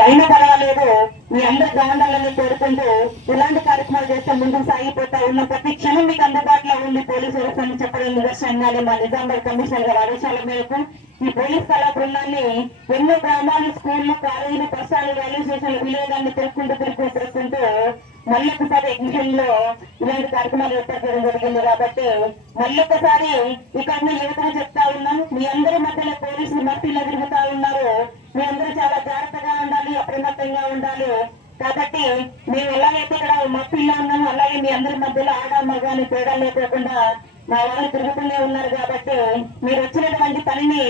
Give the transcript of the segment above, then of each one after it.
అయినా పర్వాలేదు, మీ అందరు గవర్నర్లను కోరుకుంటూ ఇలాంటి కార్యక్రమాలు చేస్తే ముందుకు సాగిపోతా ఉన్న ప్రతి క్షణం మీకు అందుబాటులో ఉంది పోలీసు వ్యవస్థ అని చెప్పడం నిదర్శనంగానే మా నిజామాబాద్ కమిషనర్ గారి ఆదేశాల మేరకు ఈ పోలీస్ కళా బృందాన్ని ఎన్నో గ్రామాలు, స్కూళ్లు, కాలేజీలు, బస్సాలు, రైల్వే స్టేషన్లు విలేదాన్ని తిరుక్కుంటూ మళ్ళొకసారి ఎగ్జిబిషన్ లో ఇలాంటి కార్యక్రమాలు ఏర్పాటు చేయడం జరిగింది. కాబట్టి మళ్ళొకసారి ఇక్కడ యువతను చెప్తా ఉన్నాం, మీ అందరి మధ్యలో పోలీసులు మట్టిలో తిరుగుతా ఉన్నారు, మీ అందరూ చాలా జాగ్రత్తగా ఉండాలి, అప్రమత్తంగా ఉండాలి. కాబట్టి మేము ఎలాగైతే ఇక్కడ మట్టిలో ఉన్నాము అలాగే మీ అందరి మధ్యలో ఆడ మగాని తేడా లేకోకుండా మా వాళ్ళు తిరుగుతూనే ఉన్నారు. కాబట్టి మీరు వచ్చినటువంటి పనిని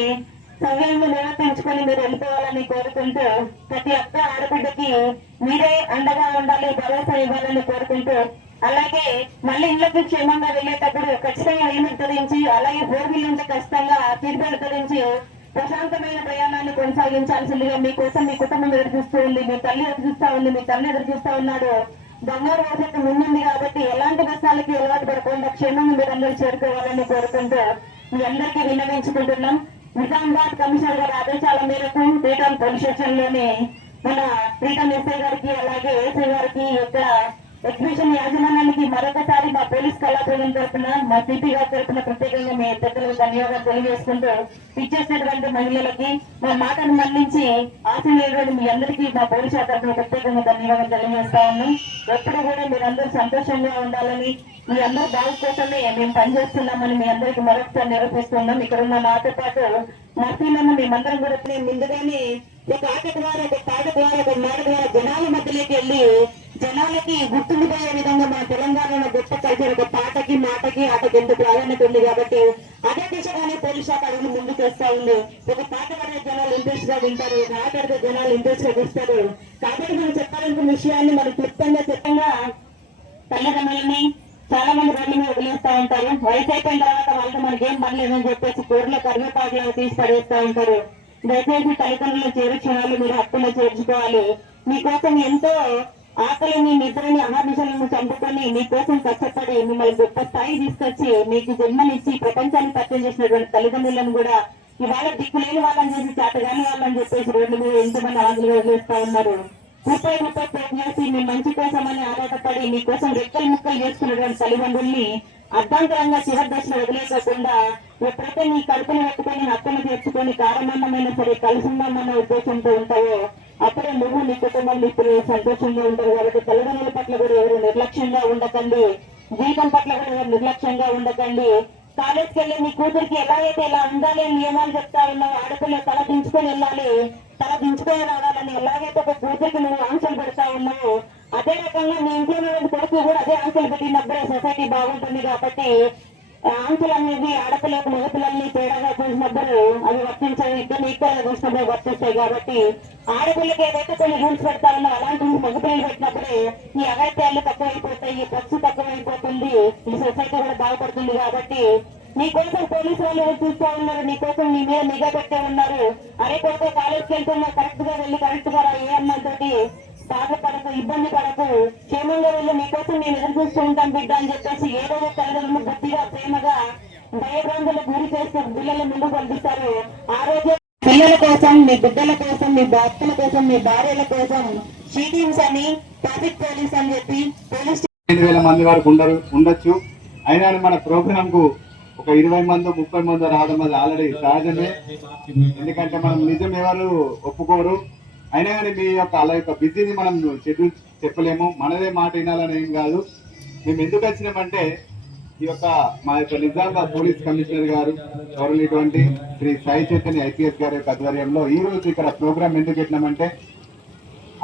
సవ్యంగా నిర్వర్తించుకొని మీరు వెళ్ళిపోవాలని కోరుకుంటూ ప్రతి ఒక్క ఆడబిడ్డకి మీరే అండగా ఉండాలి, భరోసా ఇవ్వాలని కోరుకుంటూ అలాగే మళ్ళీ ఇళ్లకు క్షేమంగా వెళ్ళేటప్పుడు ఖచ్చితంగా హెల్మెట్ ధరించి అలాగే ఫోర్ వీలర్ నుంచి ఖచ్చితంగా సీట్బెల్ట్ ధరించి ప్రశాంతమైన ప్రయాణాన్ని కొనసాగించాల్సిందిగా మీకోసం మీ కుటుంబం ఎదురుచూస్తూ ఉంది, మీ తల్లి ఎదురుచూస్తా ఉంది, మీ తల్లి ఎదురుచూస్తా ఉన్నాడు. బంగారు భవిష్యత్తు ముందుంది కాబట్టి ఎలాంటి కష్టాలకి అలవాటు పడకుండా క్షేమంగా మీరందరూ చేరుకోవాలని కోరుకుంటూ మీ అందరికీ విన్నవించుకుంటున్నాం. నిజామాబాద్ కమిషనర్ గారి ఆదేశాల మేరకు పీఠం పోలీస్ స్టేషన్ లోని మన పీఠం ఎస్ఐ గారికి అలాగే ఏసీ గారికి ఇక్కడ ఎగ్జిబిషన్ యాజమాన్యానికి మరొకసారి మా పోలీస్ కళాబృందం తరఫున మా సిపి గారి తరఫున ప్రత్యేకంగా మీ పెద్దలకు ధన్యవాదాలు తెలియజేసుకుంటూ ఇచ్చేసినటువంటి మహిళలకి మా మాటను మన్నించి ఆశీర్వాదాలు మీ అందరికీ మా పోలీస్ శాఖ తరఫున ప్రత్యేకంగా ధన్యవాదాలు తెలియజేస్తా ఉన్నాం. ఎప్పుడు కూడా మీరందరూ సంతోషంగా ఉండాలని, మీ అందరూ బాగు కోసమే మేము పనిచేస్తున్నామని మీ అందరికీ మరొకసారి నిరూపిస్తున్నాం. ఇక్కడ ఉన్న నాతో పాటు నర్సీలను మేమందరం కూడా ముందుగానే ఒక ఆట ద్వారా, ఒక పాట ద్వారా, ఒక మాట ద్వారా జనాల మధ్యలోకి వెళ్ళి జనాలకి గుర్తుండిపోయే విధంగా మన తెలంగాణలో గొప్ప కల్చర్ ఒక పాటకి, మాటకి, ఆటకి ఎంత ప్రాధాన్యత ఉంది. కాబట్టి అదే దిశగానే పోలీస్ శాఖ అడుగులు ముందుకు వస్తా ఉంది. ఒక పాట పడే జనాలు ఇంట్రెస్ట్ గా వింటారు, ఒక ఆట ఆడితే జనాలు ఇంట్రెస్ట్ గా చూస్తారు. కాబట్టి మనం చెప్పాలనుకున్న విషయాన్ని మనం క్లుప్తంగా తల్లిదండ్రులని చాలా మంది రోడ్ల మీద వదిలేస్తా ఉంటారు. వయసు అయిపోయిన తర్వాత వాళ్ళతో మనకేం పనిలేదని చెప్పేసి కూరలో కరివేపాకులను తీసి పడేస్తా ఉంటారు. దయచేసి తల్లిదండ్రులు చేర్చుకోవాలి, మీరు హక్కులో చేర్చుకోవాలి. మీకోసం ఎంతో ఆకలిని, నిద్రని, అహర్నిశలను చంపుకొని మీకోసం కష్టపడి మిమ్మల్ని గొప్ప స్థాయి తీసుకొచ్చి మీకు జన్మనిచ్చి ప్రపంచాన్ని పరిచయం చేసినటువంటి తల్లిదండ్రులను కూడా ఇవాళ దిక్కులేని వాళ్ళని చేసి చేతగాని వాళ్ళని చెప్పేసి రోడ్ల మీద ఎంతమంది ఆంధ్రులు వదిలేస్తా ఉన్నారు. రూపాయి ఫోన్ చేసి మీ మంచి కోసమని ఆరాటపడి మీకోసం రెక్కలు ముక్కలు చేసుకున్నటువంటి తల్లిదండ్రుల్ని అర్ధాంతరంగా చివరి దశలో వదిలేకోకుండా ఎప్పుడైతే నీ కడుపును పెట్టుకొని హక్కును తెచ్చుకొని కారణమైన సరే కలిసి ఉందామన్న ఉద్దేశంతో ఉంటావో అప్పుడే నువ్వు, నీ కుటుంబం, నీ పిల్లలు సంతోషంగా ఉంటారు. కాబట్టి తల్లిదండ్రుల పట్ల కూడా ఎవరు నిర్లక్ష్యంగా ఉండకండి, జీవితం పట్ల కూడా ఎవరు నిర్లక్ష్యంగా ఉండకండి. కాలేజ్కి వెళ్ళి నీ కూతురికి ఎలాగైతే ఇలా ఉండాలి అని నియమాలు చెప్తా ఉన్నావు, ఆడపిల్ల తల దించుకొని వెళ్ళాలి, తల దించుకొని రావాలని ఎలాగైతే ఒక కూతురికి నువ్వు ఆంక్షలు పెడతా ఉన్నావు, అదే రకంగా నీ ఇంట్లో కొడుకు కూడా అదే ఆంక్షలు పెట్టినప్పుడే సొసైటీ బాగుంటుంది. కాబట్టి ఆంక్షలు అనేది ఆడపిల్లలకు మగపిల్లల్ని తేడాగా చూసినప్పుడు అవి వర్తించాయి, ఇద్దరు ఈక్వల్ గా చూసినప్పుడు వర్తిస్తాయి. కాబట్టి ఆడపిల్లకి ఏదైతే కొన్ని రూల్స్ పెడతా ఉన్నావు అలాంటి మగపిల్లలు పెట్టినప్పుడే ఈ అఘాయిత్యాలు తక్కువైపోతాయి, ఖర్చు తక్కువైపోతుంది, ఈ సొసైటీ కూడా బాగుపడుతుంది. కాబట్టి నీకోసం పోలీసు వాళ్ళు చూస్తూ ఉన్నారు, నీకోసం నీ మీద నిఘా పెట్టే ఉన్నారు. అరే కొడుకు కాలేజ్కి వెళ్తున్నా కరెక్ట్ గా వెళ్ళి కరెక్ట్ గా ఏ అమ్మాయితోటి బాధపడకు, ఇబ్బంది పడకు, క్షేమంగా వెళ్ళి మీకోసం మేము ఎదురు చూస్తూ ఉంటాం బిడ్డ అని చెప్పేసి ఏదో తల్లిదండ్రులు బుద్ధిగా ప్రేమగా భయభ్రాంతులకు గురి చేస్తూ పిల్లలు ముందుకు పంపిస్తారు. ఆ రోజే పిల్లల కోసం, మీ బిడ్డల కోసం, మీ భర్తల కోసం, మీ భార్యల కోసం షీటీమ్స్ అని, ట్రాఫిక్ పోలీస్ అని చెప్పి పోలీస్ 5,000 మంది వరకు ఉండొచ్చు. అయినా మన ప్రోగ్రామ్ కు ఒక 20 మంది 30 మంది రావడం అది ఆల్రెడీ సహజమే. ఎందుకంటే మనం నిజం ఎవరు ఒప్పుకోరు. అయినా కానీ మీ యొక్క అలా యొక్క బిజీని మనం షెడ్యూల్ చెప్పలేము, మనదే మాట వినాలని ఏం కాదు. మేము ఎందుకు వచ్చినామంటే ఈ యొక్క మా యొక్క నిజామాబాద్ పోలీస్ కమిషనర్ గారు గౌరవనీయుటువంటి శ్రీ సాయి చైతన్య ఐపీఎస్ గారి యొక్క ఆధ్వర్యంలో ఈ రోజు ఇక్కడ ప్రోగ్రామ్ ఎందుకు పెట్టినామంటే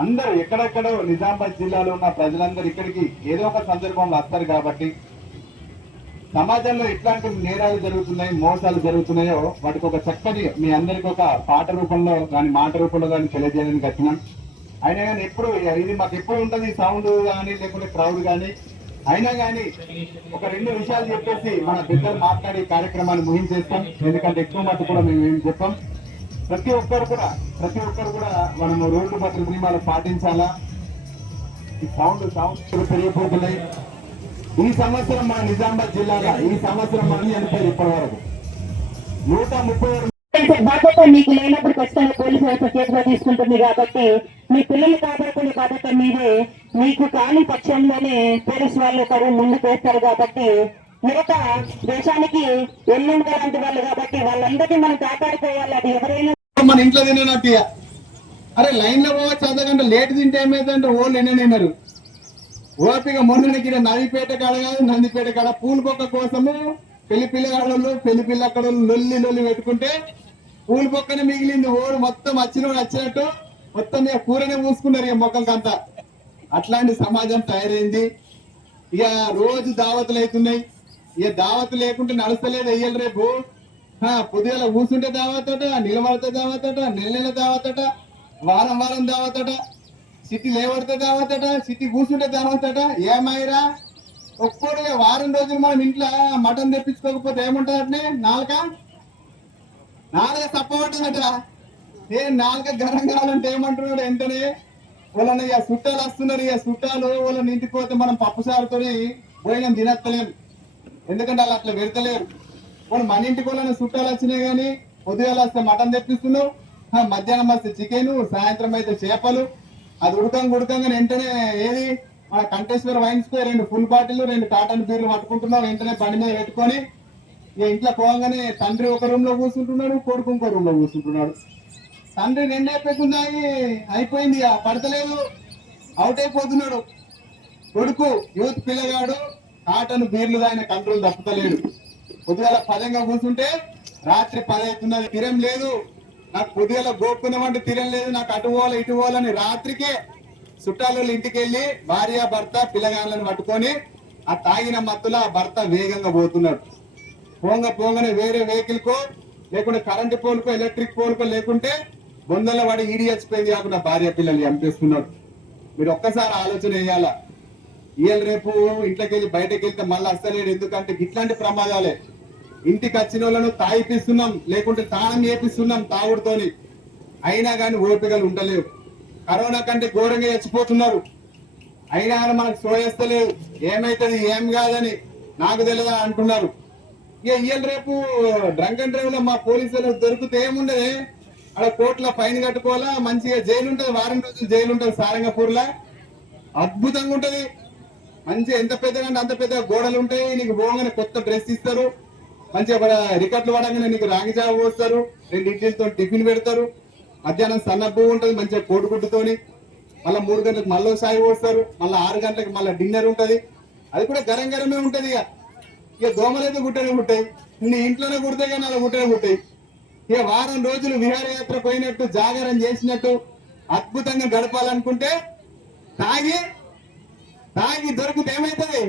అందరూ ఎక్కడెక్కడో నిజామాబాద్ జిల్లాలో ఉన్న ప్రజలందరూ ఇక్కడికి ఏదో ఒక సందర్భంలో వస్తారు. కాబట్టి సమాజంలో ఎట్లాంటి నేరాలు జరుగుతున్నాయి, మోసాలు జరుగుతున్నాయో వాటికి ఒక చక్కటి మీ అందరికి ఒక పాట రూపంలో కానీ మాట రూపంలో కానీ తెలియజేయడానికి వచ్చినాం. అయినా కానీ ఎప్పుడు ఇది మాకు ఎప్పుడు ఉంటుంది సౌండ్ కానీ లేకుంటే క్రౌడ్ కానీ, అయినా కానీ ఒక 2 విషయాలు చెప్పేసి మన పెద్దలు మాట్లాడి కార్యక్రమాన్ని ముగించేస్తాం. ఎందుకంటే ఎక్కువ మట్టు కూడా మేము ఏం చెప్పాం. ప్రతి ఒక్కరు కూడా మనము రోడ్డు భద్రత నియమాలు పాటించాలా. ఈ సౌండ్ పెరిగిపోతున్నాయి. ఈ సంవత్సరం మన నిజామాబాద్ జిల్లాలో ఈ సంవత్సరం మనం చనిపోయారు ఇప్పటి వరకు 136 బాధ్యత మీకు లేనప్పుడు ఖచ్చితంగా పోలీసు వ్యవస్థ చేతిలో తీసుకుంటుంది. కాబట్టి మీ పిల్లలు కాపాడుకునే బాధ్యత మీదే. మీకు కాని పక్షంలోనే పోలీసు వాళ్ళు ఒకరు ముందుకు వేస్తారు. కాబట్టి యువత దేశానికి ఎల్లుండి లాంటి వాళ్ళు. కాబట్టి వాళ్ళందరినీ మనం కాపాడుకోవాలి. అది ఎవరైనా మన ఇంట్లో తినట్టు అరే లైన్ లో పోవచ్చు, అర్ధ గంట లేట్ తింటే ఏమైందంటే ఓళ్ళు ఎన్నెన్నారు ఓపిక. మొన్నకి నవిపేట కాడ కాదు నందిపేట కాడ పూల బొక్క కోసము పెళ్లి పిల్లగాడోళ్ళు పెళ్లి పిల్లక్కడోళ్ళు లొల్లి పెట్టుకుంటే పూల బొక్కనే మిగిలింది. ఓడు మొత్తం వచ్చినట్టు మొత్తం ఇక కూరనే పూసుకున్నారు ఇక మొక్కలకంతా. అట్లాంటి సమాజం తయారైంది. ఇక రోజు దావతులు అవుతున్నాయి. ఇక దావతు లేకుంటే నడుస్తలేదు. వెయ్యాలి రేపు పొద్దుగల కూర్చుంటే దావతట, నిలబడితే దావతట, నెల దావతట, వారం దావతట, సిటీ లేవడితే దావతట, సిటీ కూర్చుంటే దావతట. ఏమైరా ఒక్కడు వారం రోజులు మనం ఇంట్లో మటన్ తెప్పించుకోకపోతే ఏముంటదటనే నాలుక తప్పబట్టిందట. నాలుక గరం కావాలంటే ఏమంటున్నాడు వెంటనే వాళ్ళని ఇక చుట్టాలు వస్తున్నారు. ఇక చుట్టాలు వాళ్ళని ఇంటికి పోతే మనం పప్పు సారుతో భోజనం తినత్తలేము. ఎందుకంటే వాళ్ళు అట్లా పెడతలేరు. వాళ్ళు మన ఇంటికి వాళ్ళని చుట్టాలు వచ్చినాయి కానీ పొద్దుగాల వస్తే మటన్ తెప్పిస్తున్నావు, మధ్యాహ్నం వస్తే చికెన్, సాయంత్రం అయితే చేపలు. అది ఉడకంగా వెంటనే ఏది మన కంటేశ్వర వైన్స్ కు 2 ఫుల్ బాటిల్ 2 కాటన్ బీర్లు పట్టుకుంటున్నావు. వెంటనే బండి మీద పెట్టుకొని ఇక ఇంట్లో పోగానే తండ్రి ఒక రూమ్ లో కూర్చుంటున్నాడు, కొడుకు ఇంకో రూమ్ లో కూర్చుంటున్నాడు. తండ్రి 2 అయిపోతున్నాయి, అయిపోయింది, పడతలేదు, అవుట్ అయిపోతున్నాడు. కొడుకు యూత్ పిల్లగాడు కాటన్ బీర్లు ఆయన కంట్రోల్ తప్పుతలేడు. పొద్దుగాల 10 కూర్చుంటే రాత్రి 10 అవుతున్నది, తిరం లేదు. నాకు పొద్దుగాల గోపుకున్నామంటే తిరం లేదు, నాకు అటు పోవాలి ఇటు పోవాలని రాత్రికే చుట్టాల ఇంటికి వెళ్ళి భార్య భర్త పిల్లగాళ్ళని పట్టుకొని ఆ తాగిన మత్తులో ఆ భర్త వేగంగా పోతున్నాడు. పోగానే వేరే వెహికల్ కో లేకుంటే కరెంటు పోల్కో ఎలక్ట్రిక్ పోల్కో లేకుంటే బొందల వాడి ఈడి చచ్చిపోయింది కాకుండా భార్య పిల్లలు చంపేస్తున్నాడు. మీరు ఒక్కసారి ఆలోచన వేయాలా. ఇవాళ రేపు ఇంట్లోకి వెళ్ళి బయటకు వెళ్తే మళ్ళీ అస్తలేడు. ఎందుకంటే ఇట్లాంటి ప్రమాదాలే. ఇంటికి వచ్చిన వాళ్ళను తాగిపిస్తున్నాం, లేకుంటే తాళం చేపిస్తున్నాం తాగుడుతోని, అయినా కానీ ఓపికలు ఉండలేవు. కరోనా కంటే ఘోరంగా చచ్చిపోతున్నారు. అయినా మనకు సోయేస్తలేదు. ఏమైతుంది ఏం కాదని నాకు తెలియదా అంటున్నారు. ఇక ఇవాళ రేపు డ్రంక్ అండ్ డ్రైవ్ లో మా పోలీసులు దొరికితే ఏముండదు, అక్కడ కోర్టులో ఫైన్ కట్టుకోవాలా, మంచిగా జైలు ఉంటది, వారం రోజులు జైలు ఉంటది సారంగపూర్ లా. అద్భుతంగా ఉంటది. మంచిగా ఎంత పెద్దగా అంటే అంత పెద్ద గోడలు ఉంటాయి. నీకు పోగానే కొత్త డ్రెస్ ఇస్తారు, మంచిగా రికార్డులు పడగానే నీకు రాగి జావ పోస్తారు, 2 ఇడ్లీలతో టిఫిన్ పెడతారు, మధ్యాహ్నం సన్నబ్బు ఉంటది మంచిగా కోడిగుడ్డుతోని, మళ్ళీ 3 గంటలకు మళ్ళీ సాయి పోస్తారు, మళ్ళీ 6 గంటలకు మళ్ళీ డిన్నర్ ఉంటది. అది కూడా గరంగరమే ఉంటది. ఇక దోమలైతే గుట్టనే గుట్టాయి, నీ ఇంట్లోనే కుడతాయి కానీ అలా గుట్టనే గుట్టాయి. ఇక వారం రోజులు విహారయాత్ర పోయినట్టు జాగారం చేసినట్టు అద్భుతంగా గడపాలనుకుంటే తాగి దొరికితే ఏమైతుంది.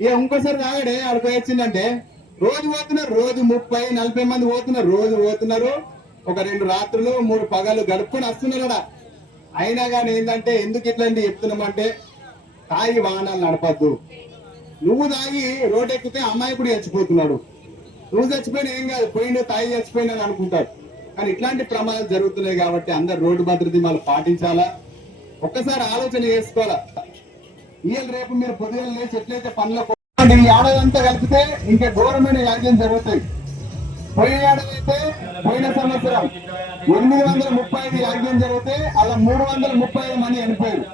ఇక ఇంకోసారి తాగడే ఆడికి వచ్చిందంటే రోజు పోతున్నారు, రోజు 30-40 మంది పోతున్నారు, రోజు పోతున్నారు. ఒక 2 రాత్రులు 3 పగలు గడుపుకొని వస్తున్నారట. అయినా కానీ ఏంటంటే ఎందుకు ఇట్లాంటి చెప్తున్నామంటే తాగి వాహనాలు నడపద్దు. నువ్వు తాగి రోడ్ ఎక్కితే అమ్మాయి కూడా చచ్చిపోతున్నాడు. నువ్వు చచ్చిపోయినా ఏం కాదు, పోయిండు తాగి చచ్చిపోయినా అనుకుంటారు. కానీ ఇట్లాంటి ప్రమాదాలు జరుగుతున్నాయి. కాబట్టి అందరు రోడ్డు భద్రత మనం పాటించాలా, ఒక్కసారి ఆలోచన చేసుకోవాలా. ఇవాళ రేపు మీరు పొద్దుగల లేచి ఎట్లయితే పనులు ఈ ఏడాది అంతా కలిపితే ఇంకా ఘోరమైన యాజ్యం జరుగుతాయి. పోయిన ఏడాది అయితే పోయిన సంవత్సరం 835 యాజ్యం జరిగితే అలా 335 మంది చనిపోయారు.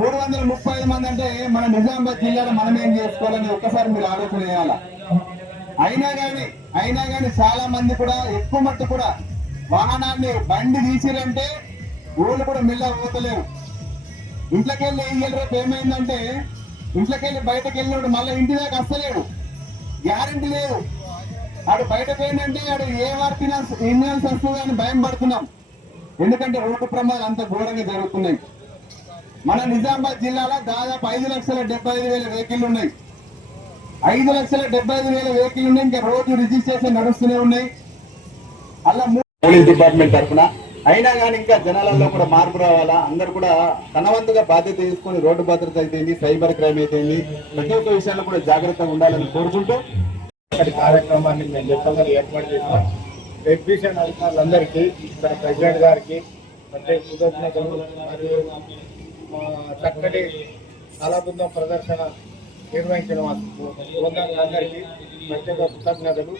335 మంది అంటే మన నిజామాబాద్ జిల్లాలో మనం ఏం చేసుకోవాలని ఒక్కసారి మీరు ఆలోచన చేయాలా. అయినా గాని చాలా మంది కూడా ఎక్కువ మట్టు కూడా వాహనాన్ని బండి తీసిరంటే ఊళ్ళు కూడా మెల్లగా పోతలేరు. ఇంట్లోకి వెళ్ళి రేపు ఏమైందంటే ఇంట్లోకి వెళ్ళి బయటకు వెళ్ళినాడు మళ్ళీ ఇంటి దాకా వస్తలేడు, గ్యారంటీ లేదు. ఆడు బయటకు పోయిందంటే ఆడు ఏ వార్తినా ఇన్వాల్స్ వస్తుందో అని భయం పడుతున్నాం. ఎందుకంటే రోడ్డు ప్రమాదాలు అంత ఘోరంగా జరుగుతున్నాయి. మన నిజామాబాద్ జిల్లాలో దాదాపు 5,75,000 వెహికల్ ఉన్నాయి. 5,75,000 వెహికల్ ఉన్నాయి. ఇంకా రోజు రిజిస్ట్రేషన్ నడుస్తూనే ఉన్నాయి. అలా పోలీస్ డిపార్ట్మెంట్ తరఫున అయినా కానీ ఇంకా జనాలలో కూడా మార్పు రావాలా. అందరు కూడా తనవంతుగా బాధ్యత తీసుకొని రోడ్డు భద్రత అయితేంది, సైబర్ క్రైమ్ అయితేంది, ప్రతి ఒక్క విషయాల్లో కూడా జాగ్రత్తగా ఉండాలని కోరుకుంటూ కార్యక్రమాన్ని మేము చెప్పాలని ఏర్పాటు చేసినాం. ఎగ్జిబిషన్ అధికారులందరికీ, ఇక్కడ ప్రెసిడెంట్ గారికి ప్రత్యేక కృతజ్ఞతలు. మరియు చక్కటి కళాబృందం ప్రదర్శన నిర్వహించిన అందరికీ ప్రత్యేక కృతజ్ఞతలు.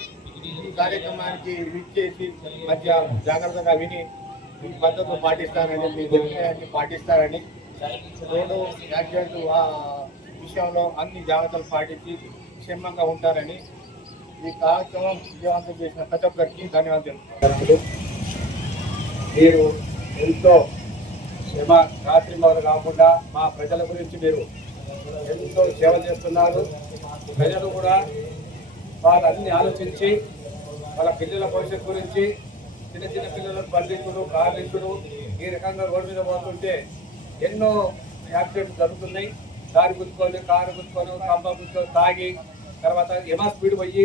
ఈ కార్యక్రమానికి విచ్చేసి మధ్య జాగ్రత్తగా విని ఈ పద్ధతులు పాటిస్తారని, మీ నిర్ణయాన్ని పాటిస్తారని, రోడ్డు యాక్సిడెంట్ విషయంలో అన్ని జాగ్రత్తలు పాటించి క్షేమంగా ఉంటారని ఈ కార్యక్రమం విజయవంతం చేసిన ప్రతి ఒక్కరికి ధన్యవాదాలు. మీరు ఎంతో శ్రమ రాత్రి మొదలు కాకుండా మా ప్రజల గురించి మీరు ఎంతో సేవ చేస్తున్నారు. ప్రజలు కూడా వాళ్ళు అన్ని ఆలోచించి వాళ్ళ పిల్లల భవిష్యత్తు గురించి చిన్న చిన్న పిల్లలకు బంధించుడు, కార్లించుడు ఈ రకంగా రోడ్డు మీద పోతుంటే ఎన్నో యాక్సిడెంట్స్ జరుగుతున్నాయి. దారి గుర్తుకొని, కారు గుర్తుకొని, కంబ గుర్తుకొని తాగి తర్వాత ఎమా స్పీడ్ పోయి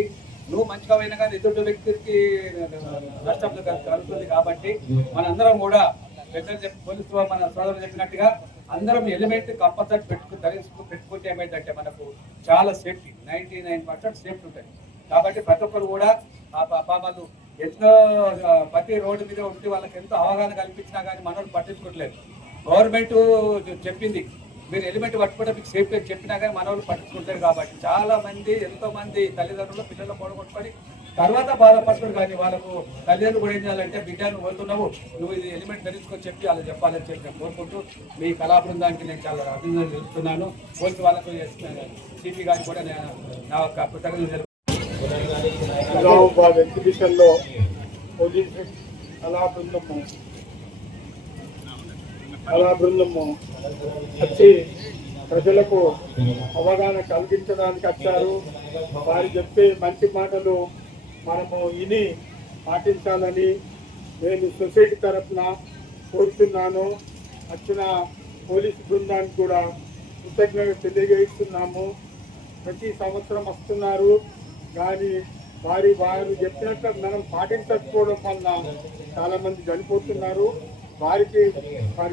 నువ్వు మంచిగా పోయినా కానీ ఎదుటి వ్యక్తికి నష్టం కలుగుతుంది. కాబట్టి మనందరం కూడా పెద్దలు పోలీసు మన సోదరులు చెప్పినట్టుగా అందరం హెల్మెట్ కంపల్సరీ పెట్టుకుంటే ఏమైందంటే మనకు చాలా సేఫ్టీ, 99% సేఫ్టీ ఉంటుంది. కాబట్టి ప్రతి ఒక్కరు కూడా వాళ్ళు ఎంతో ప్రతి రోడ్డు మీద ఉంటే వాళ్ళకి ఎంతో అవగాహన కల్పించినా కానీ మనోళ్ళు పట్టించుకోవట్లేదు. గవర్నమెంట్ చెప్పింది మీరు హెల్మెట్ పట్టుకుంటే మీకు సేఫ్టీ చెప్పినా కానీ మనోళ్ళు పట్టించుకుంటారు. కాబట్టి చాలా మంది ఎంతో మంది తల్లిదండ్రులు పిల్లలు కొనుక్కొని తర్వాత బాధపడతారు. కానీ వాళ్ళకు తల్లిదండ్రులు కూడా ఏం చేయాలంటే బిడ్డను పోతున్నావు నువ్వు ఇది హెల్మెట్ ధరించుకొని చెప్పి అలా చెప్పాలని చెప్పి నేను కోరుకుంటూ మీ కళా బృందానికి నేను చాలా అభినందనలు తెలుపుతున్నాను. పోలీసు వాళ్ళకు సిపి గారికి కూడా నేను నా యొక్క కృతజ్ఞతలు నిజామాబాద్ ఎగ్జిబిషన్లో పోలీసు కళా బృందము వచ్చి ప్రజలకు అవగాహన కలిగించడానికి వచ్చారు. వారు చెప్పే మంచి మాటలు మనము విని పాటించాలని నేను సొసైటీ తరఫున కోరుతున్నాను. వచ్చిన పోలీసు బృందానికి కూడా కృతజ్ఞత తెలియజేస్తున్నాము. ప్రతి సంవత్సరం వస్తున్నారు కానీ వారు చెప్పినట్టు మనం పాటించకపోవడం వల్ల చాలా మంది చనిపోతున్నారు. వారు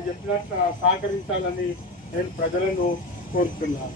చెప్పినట్టు సహకరించాలని నేను ప్రజలను కోరుతున్నాను.